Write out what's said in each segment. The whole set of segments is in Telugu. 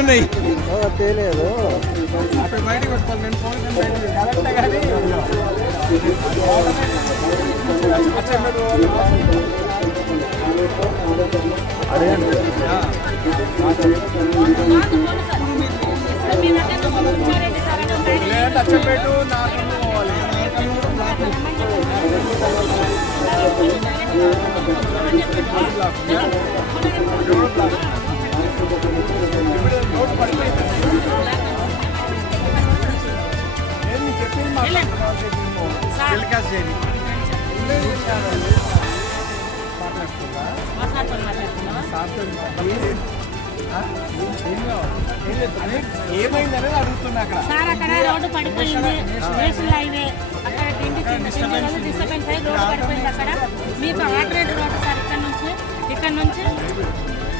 ఉన్నాయి తెలియదు అప్పుడు బయటకు వస్తాను నేను ఫోన్ కరెక్ట్ కానీ అచ్చంపేట ఏమైందనేది అడుగుతున్నా అక్కడ. సార్ అక్కడ రోడ్డు పడిపోయింది. National highway. వల్ల డిస్టర్బెన్స్ అయ్యి రోడ్డు పడిపోయింది అక్కడ మీకు ఆల్టర్నేట్ రోడ్డు సార్ ఇక్కడ నుంచి ఇక్కడ నుంచి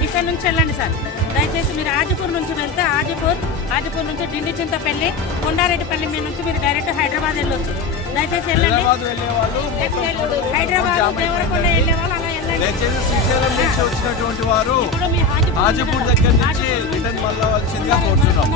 ఇక్కడ నుంచి వెళ్ళండి సార్ దయచేసి మీరు ఆజిపూర్ నుంచి వెళ్తే ఆజిపూర్ ఆజిపూర్ నుంచి డిండి చింతపల్లి కొండారెడ్డిపల్లి మీ నుంచి మీరు డైరెక్ట్ హైదరాబాద్ వెళ్ళొచ్చు దయచేసి వెళ్ళండి హైదరాబాద్ దేవరకొండ వెళ్ళే వాళ్ళు అలా దయచేసి శ్రీశైలం నుంచి వచ్చినటువంటి వారు హాజీపూర్ హాజీపూర్ దగ్గర నుంచి రిటర్న్ మళ్ళా వచ్చిందిగా కోరుతున్నాం